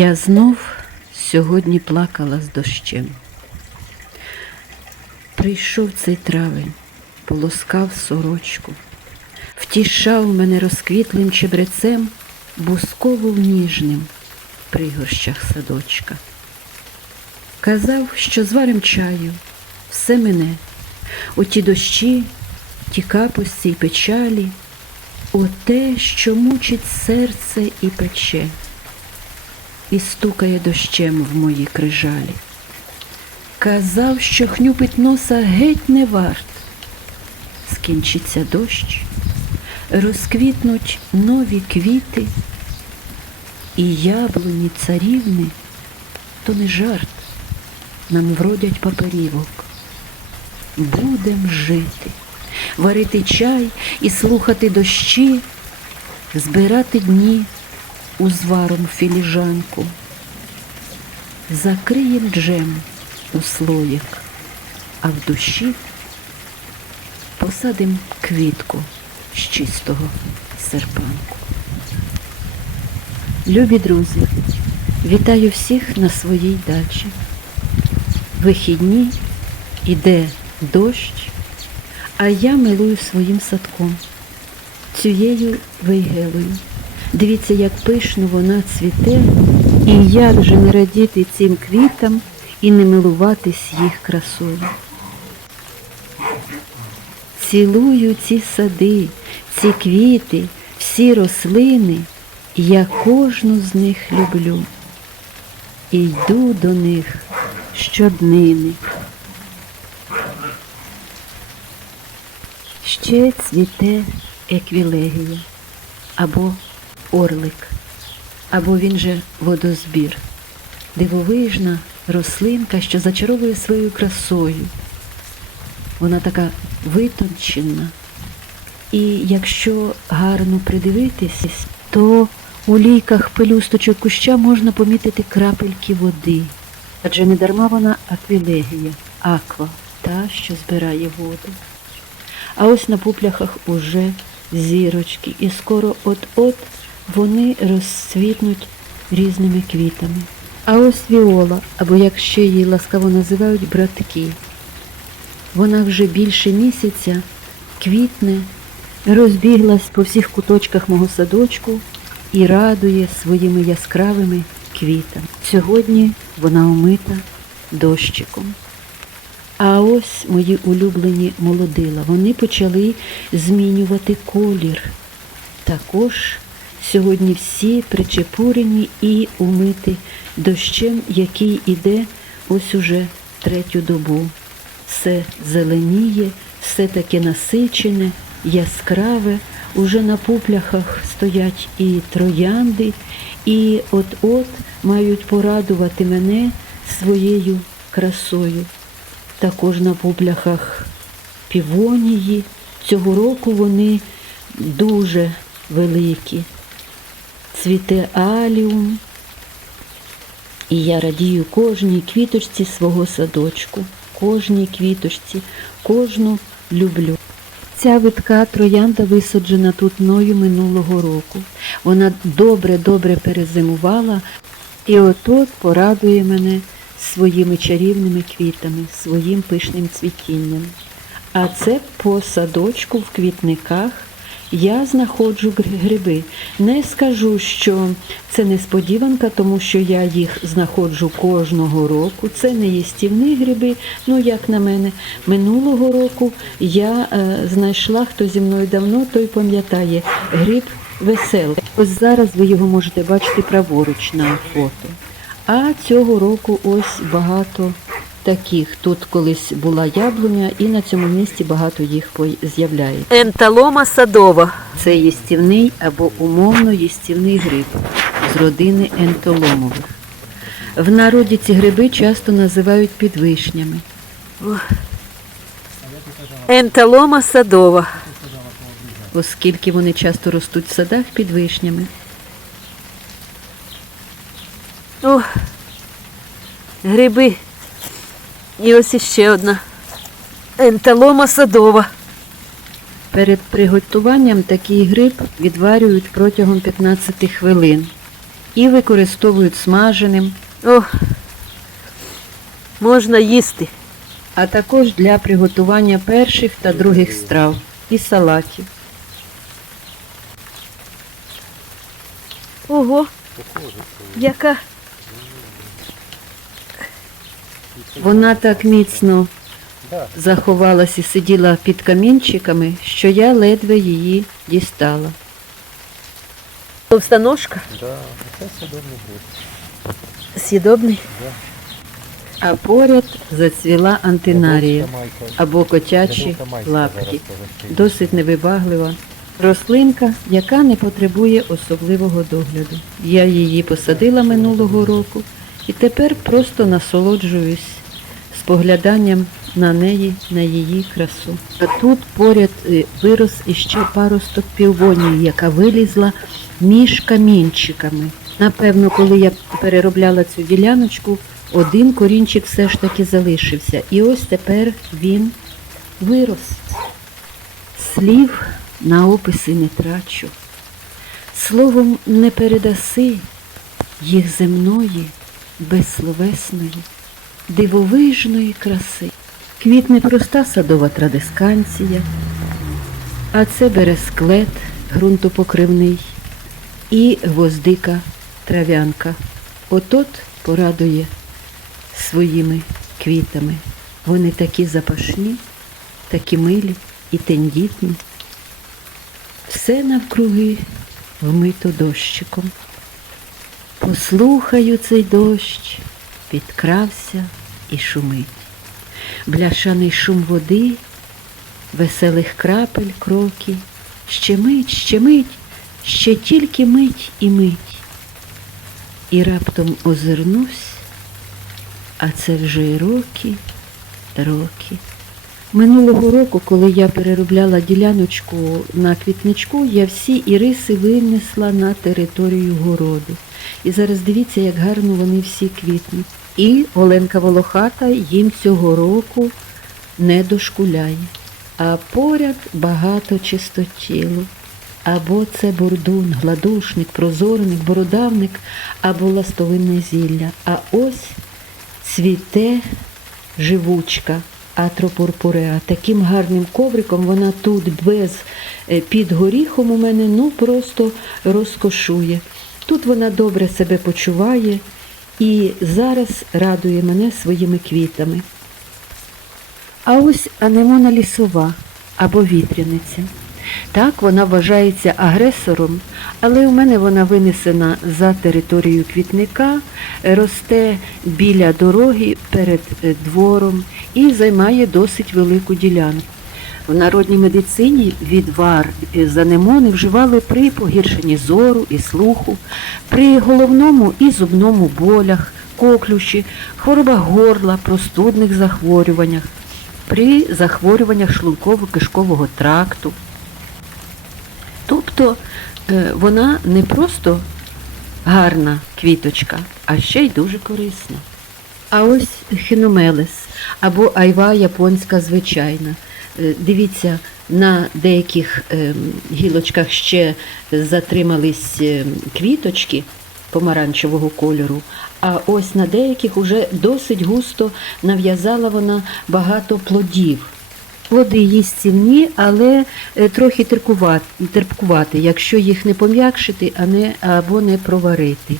Я знов сьогодні плакала з дощем. Прийшов цей травень, полоскав сорочку, втішав мене розквітлим чебрецем, бусково ніжним в пригорщах садочка. Казав, що зварим чаю, все мене, оті дощі, ті капості й печалі, оте, що мучить серце і пече і стукає дощем в мої крижалі. Казав, що хнюпить носа геть не варт. Скінчиться дощ, розквітнуть нові квіти, і яблуні царівни то не жарт, нам вродять паперівок. Будем жити, варити чай і слухати дощі, збирати дні узваром філіжанку. Закриєм джем у слоїк, а в душі посадим квітку з чистого серпанку. Любі друзі, вітаю всіх на своїй дачі. Вихідні іде дощ, а я милую своїм садком, цією вейгелою. Дивіться, як пишно вона цвіте, і як же не радіти цим квітам і не милуватись їх красою. Цілую ці сади, ці квіти, всі рослини, я кожну з них люблю. І йду до них щоднини. Ще цвіте еквілегія або орлик, або він же водозбір, дивовижна рослинка, що зачаровує своєю красою. Вона така витончена. І якщо гарно придивитись, то у лійках пелюсточок куща можна помітити крапельки води. Адже не дарма вона аквілегія, аква, та, що збирає воду. А ось на пупляхах уже зірочки, і скоро от-от вони розцвітнуть різними квітами. А ось віола, або як ще її ласкаво називають братки. Вона вже більше місяця квітне, розбіглась по всіх куточках мого садочку і радує своїми яскравими квітами. Сьогодні вона омита дощиком. А ось мої улюблені молодила. Вони почали змінювати колір. Також сьогодні всі причепурені і умиті дощем, який іде ось уже третю добу. Все зеленіє, все таке насичене, яскраве. Уже на пупляхах стоять і троянди, і от-от мають порадувати мене своєю красою. Також на пупляхах півонії. Цього року вони дуже великі. Цвіте аліум. І я радію кожній квіточці свого садочку, кожній квіточці, кожну люблю. Ця витка троянда висаджена тут мною минулого року. Вона добре-добре перезимувала і от-от порадує мене своїми чарівними квітами, своїм пишним цвітінням. А це по садочку в квітниках я знаходжу гриби. Не скажу, що це несподіванка, тому що я їх знаходжу кожного року. Це не їстівні гриби, ну як на мене. Минулого року я е, знайшла, хто зі мною давно, той пам'ятає гриб веселий. Ось зараз ви його можете бачити праворуч на фото. А цього року ось багато таких. Тут колись була яблуня, і на цьому місці багато їх з'являється. Енталома садова. Це їстівний або умовно їстівний гриб з родини ентоломових. В народі ці гриби часто називають підвишнями. Енталома садова. оскільки вони часто ростуть в садах під вишнями. О, гриби. І ось іще одна. Енталома садова. Перед приготуванням такий гриб відварюють протягом 15 хвилин. і використовують смаженим, О, можна їсти. а також для приготування перших та других страв і салатів. Ого, яка Вона так міцно заховалась і сиділа під камінчиками, що я ледве її дістала. товстоножка, Да, це садовний гриб. сідобний. А поряд зацвіла антинарія або котячі лапки. Досить невибаглива. Рослинка, яка не потребує особливого догляду. Я її посадила минулого року і тепер просто насолоджуюсь спогляданням на неї, на її красу. А тут поряд е, вирос іще паросток півонії, яка вилізла між камінчиками. Напевно, коли я переробляла цю діляночку, один корінчик все ж таки залишився. І ось тепер він вирос. Слів на описи не трачу. Словом не передаси їх земної, безсловесної, дивовижної краси. Квітне проста садова традисканція, а це бересклет ґрунтопокривний і гвоздика трав'янка. Отот порадує своїми квітами. Вони такі запашні, такі милі і тендітні. Все навкруги вмито дощиком. Послухаю цей дощ, підкрався і шумить. Бляшаний шум води, веселих крапель кроки, ще мить, ще мить, ще тільки мить і мить. І раптом озирнусь, а це вже й роки, роки. Минулого року, коли я переробляла діляночку на квітничку, я всі іриси винесла на територію городу. І зараз дивіться, як гарно вони всі квітнуть. І Оленка Волохата їм цього року не дошкуляє. А поряд багато чистотілу. Або це бурдун, гладушник, прозорник, бородавник, або ластовинне зілля. А ось цвіте живучка атропурпуреа. Таким гарним ковриком вона тут без е, під горіхом у мене ну просто розкошує. Тут вона добре себе почуває і зараз радує мене своїми квітами. А ось анемона лісова або вітряниця. Так, вона вважається агресором, але у мене вона винесена за територію квітника, росте біля дороги перед е, двором і займає досить велику ділянку. В народній медицині відвар з анемони вживали при погіршенні зору і слуху, при головному і зубному болях, коклюші, хворобах горла, простудних захворюваннях, при захворюваннях шлунково-кишкового тракту. Тобто е, вона не просто гарна квіточка, а ще й дуже корисна. А ось хіномелес або айва японська звичайна. Е, Дивіться, на деяких ем, гілочках ще затримались ем, квіточки помаранчевого кольору, а ось на деяких уже досить густо нав'язала вона багато плодів. Плоди їстівні, але е, трохи терпкувати, якщо їх не пом'якшити а не, або не проварити.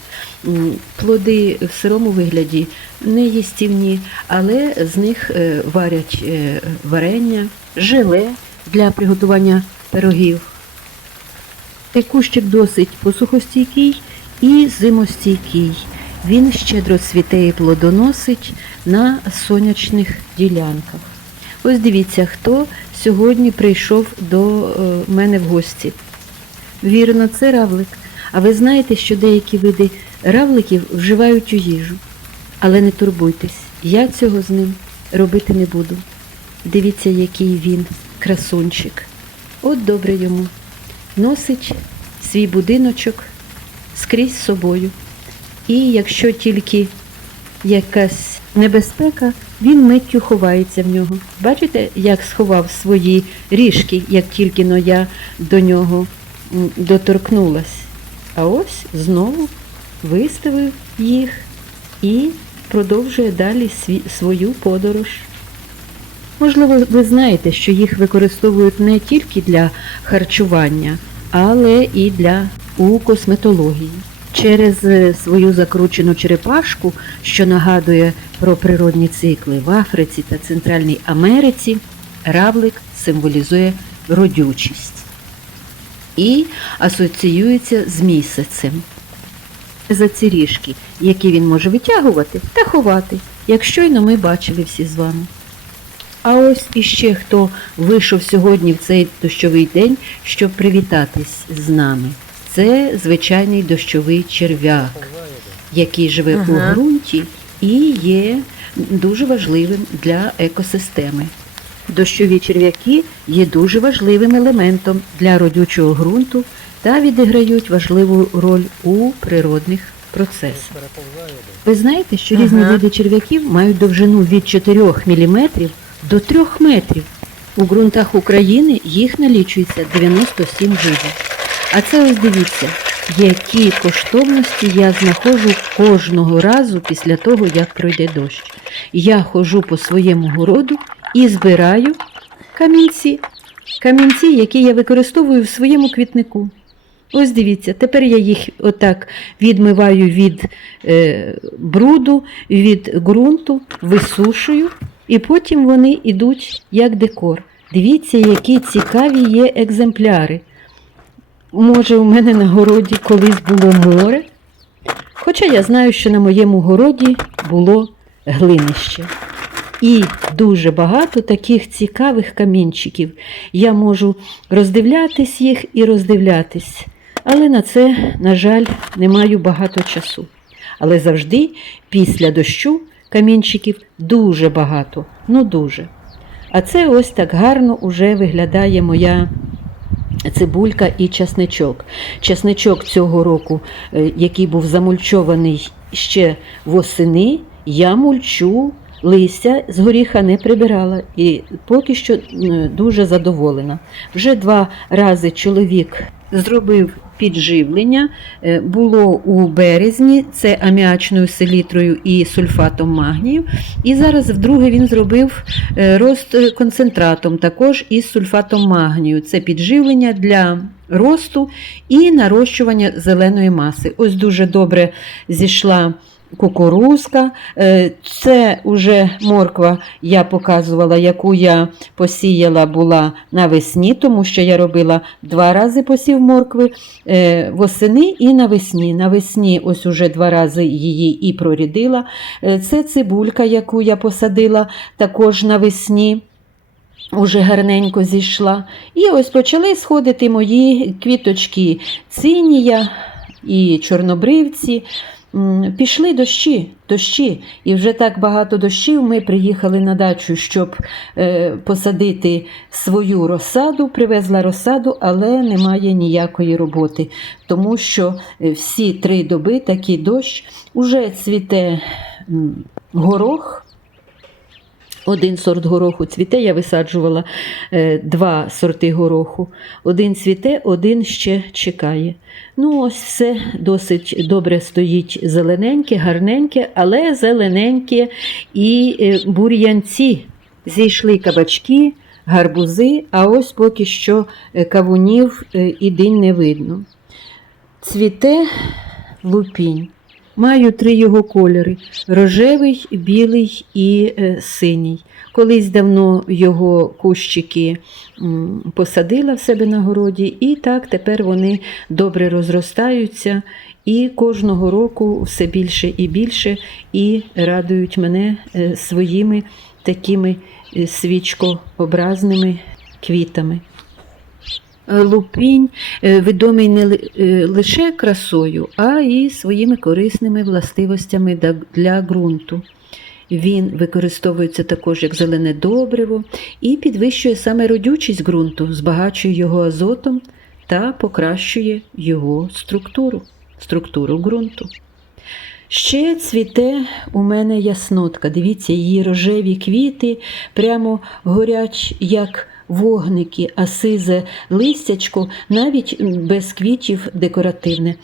Плоди в сирому вигляді не їстівні, але з них е, варять е, варення, желе для приготування пирогів. Цей досить посухостійкий і зимостійкий. Він щедро цвіте плодоносить на сонячних ділянках. Ось дивіться, хто сьогодні прийшов до е, мене в гості. Вірно, це равлик. А ви знаєте, що деякі види равликів вживають у їжу. Але не турбуйтесь, я цього з ним робити не буду. Дивіться, який він красунчик. От добре йому. Носить свій будиночок скрізь з собою. І якщо тільки якась небезпека, він миттю ховається в нього. Бачите, як сховав свої ріжки, як тільки но я до нього доторкнулась. А ось знову виставив їх і продовжує далі свою подорож. Можливо, ви знаєте, що їх використовують не тільки для харчування, але і для у косметології. Через е, свою закручену черепашку, що нагадує про природні цикли в Африці та Центральній Америці, равлик символізує родючість і асоціюється з місяцем. За ці ріжки, які він може витягувати та ховати, як щойно ми бачили всі з вами. А ось іще хто вийшов сьогодні в цей дощовий день, щоб привітатись з нами. Це звичайний дощовий черв'як, який живе у ґрунті і є дуже важливим для екосистеми. Дощові черв'яки є дуже важливим елементом для родючого ґрунту та відіграють важливу роль у природних процесах. Ви знаєте, що різні Ага. види черв'яків мають довжину від 4 мм до 3 метрів. У ґрунтах України їх налічується 97 видів. А це ось дивіться, які коштовності я знаходжу кожного разу після того, як пройде дощ. Я ходжу по своєму городу і збираю камінці. Камінці, які я використовую в своєму квітнику. Ось дивіться, тепер я їх отак відмиваю від е, бруду, від ґрунту, висушую, і потім вони йдуть як декор. Дивіться, які цікаві є екземпляри. Може, у мене на городі колись було море, хоча я знаю, що на моєму городі було глинище. І дуже багато таких цікавих камінчиків. Я можу роздивлятись їх і роздивлятись. Але на це, на жаль, не маю багато часу. Але завжди після дощу камінчиків дуже багато, ну дуже. А це ось так гарно уже виглядає моя цибулька і часничок. Часничок цього року, е, який був замульчований ще восени, я мульчу листя з горіха не прибирала і поки що дуже задоволена. Вже два рази чоловік зробив підживлення. Е, Було у березні, це аміачною селітрою і сульфатом магнію. І зараз вдруге він зробив е, рост е, концентратом, також із сульфатом магнію. Це підживлення для росту і нарощування зеленої маси. Ось дуже добре зійшла кукурузка. Е, Це уже морква я показувала, яку я посіяла була навесні, тому що я робила два рази посів моркви е, восени і навесні. Навесні ось уже два рази її і прорідила. Е, Це цибулька, яку я посадила також навесні. Уже гарненько зійшла. І ось почали сходити мої квіточки цинія і чорнобривці. Пішли дощі, дощі, і вже так багато дощів. Ми приїхали на дачу, щоб е, посадити свою розсаду. Привезла розсаду, але немає ніякої роботи, тому що е, всі три доби такий дощ уже цвіте горох. Один сорт гороху цвіте, я висаджувала е, два сорти гороху. Один цвіте, один ще чекає. Ну, ось все досить добре стоїть зелененьке, гарненьке, але зелененьке і е, бур'янці. Зійшли кабачки, гарбузи, а ось поки що е, кавунів і динь не видно. Цвіте лупінь. Маю три його кольори: рожевий, білий і е, синій. Колись давно його кущики посадила в себе на городі, і так тепер вони добре розростаються і кожного року все більше і більше і радують мене е, своїми такими е, свічкообразними квітами. Е, Лупінь е, відомий не е, лише красою, а й своїми корисними властивостями для ґрунту. Він використовується також як зелене добриво і підвищує саме родючість ґрунту, збагачує його азотом та покращує його структуру, структуру ґрунту. Ще цвіте у мене яснотка. Дивіться, її рожеві квіти прямо горять, як вогники, а сизе листячко навіть без квітів декоративне.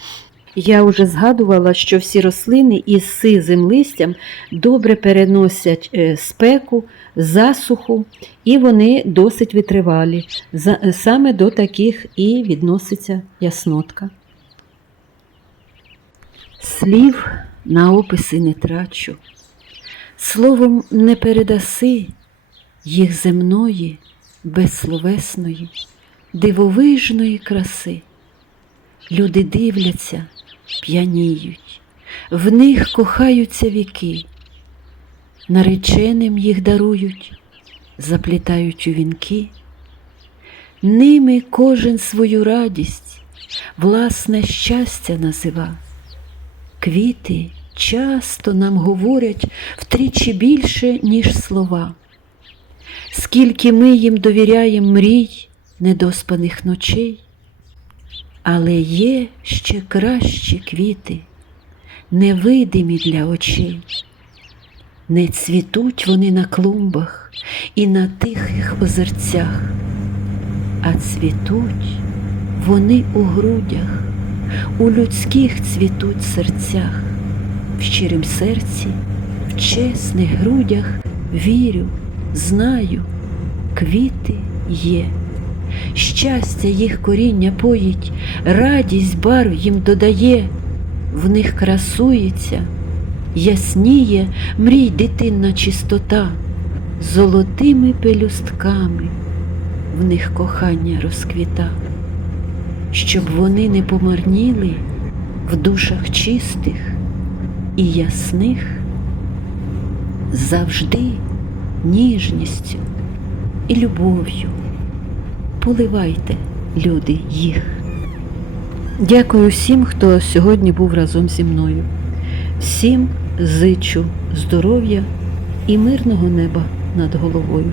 Я вже згадувала, що всі рослини із сизим листям добре переносять е, спеку, засуху, і вони досить витривалі. Е, Саме до таких і відноситься яснотка. Слів на описи не трачу, словом не передаси їх земної, безсловесної, дивовижної краси. Люди дивляться, п'яніють, в них кохаються віки, нареченим їх дарують, заплітають у вінки, ними кожен свою радість, власне щастя назива. Квіти часто нам говорять втричі більше, ніж слова. Скільки ми їм довіряємо мрій, недоспаних ночей, але є ще кращі квіти, невидимі для очей. Не цвітуть вони на клумбах і на тихих озерцях, а цвітуть вони у грудях, у людських цвітуть серцях, в щирім серці, в чесних грудях вірю, знаю, квіти є. Щастя їх коріння поїть, радість барв їм додає, в них красується, ясніє мрій дитинна чистота, золотими пелюстками в них кохання розквіта, щоб вони не помарніли в душах чистих і ясних, завжди ніжністю і любов'ю поливайте, люди, їх. Дякую всім, хто сьогодні був разом зі мною. Всім зичу здоров'я і мирного неба над головою.